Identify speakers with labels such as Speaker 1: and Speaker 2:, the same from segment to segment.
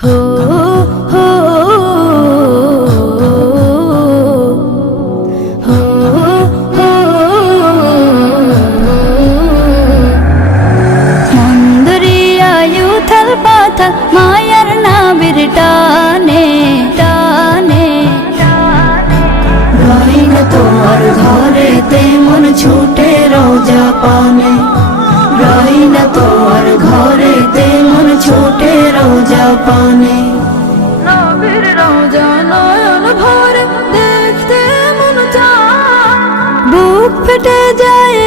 Speaker 1: হো হো পাথাল মায়ার না টানে টানে
Speaker 2: রই না তোমার ঘরে তেমন ছুটে রোজা পানে রই না তোমার ঘরে তেমন ছুটে রোজ নয়া পানে।
Speaker 3: নবীর রোজা নয়ন ভরে দেখতে মন
Speaker 1: বুক ফেটে যায়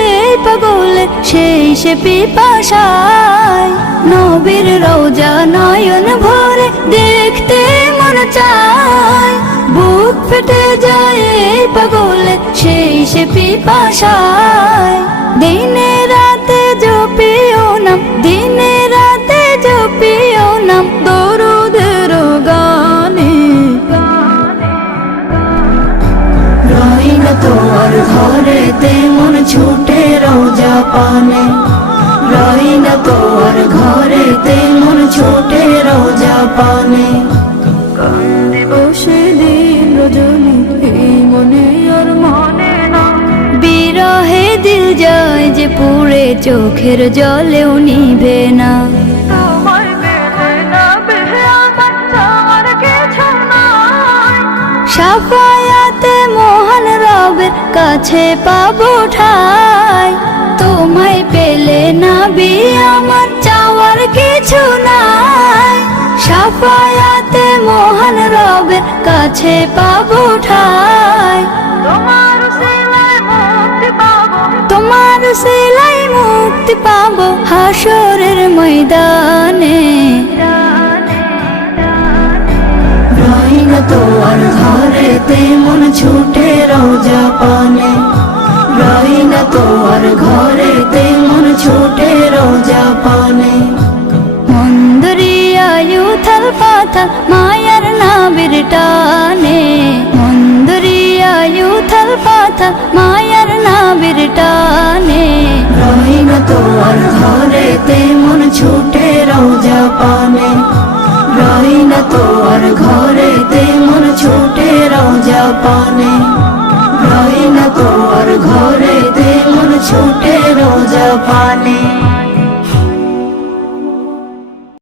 Speaker 1: পাগলে সেই সে পিপাসায়। নবীর রোজা নয়ন ভরে দেখতে মন চায়। বুক ফেটে যায় পাগলে সেই সে পিপাসায়। দিন
Speaker 2: ঘরে তেমন ছুটে রোজা পানে। রইনা তোর ঘরে তেমন ছুটে রোজা পানে।
Speaker 3: কান্দে বসে দিন রজনী এই মনে আর মনে না।
Speaker 1: বিরহে দিল যায় যে পুরে চোখের জলেও নিভে না।
Speaker 3: তোমার
Speaker 1: মহান রবের কাছে পাবো ঠাই। তোমায় পেলে না বি আমার চাওয়ার কিছু নাই। সাফায়াতে মহান রবের কাছে পাবো ঠাই।
Speaker 2: তোমার
Speaker 3: সেলাই মুক্তি পাবো।
Speaker 1: তোমার সেলাই মুক্তি পাবো হাসরের ময়দানে।
Speaker 2: ঘরে তেমন ছুটে রোজা পানে। রইনা তোর ঘরে তেমন ছুটে রোজা পানে।
Speaker 1: মন্দরিয়া ইউথাল পাথাল মায়ার নাবির টানে। মন্দরিয়া ইউথাল পাথাল মায়ার নাবির টানে।
Speaker 2: রইনা তোর ঘরে তেমন ছুটে রোজা পানে। রইনা তোর ঘরে তেমন ছুটে পানে। রইনা তোর ঘরে তেমন ছুটে রোজা পানে।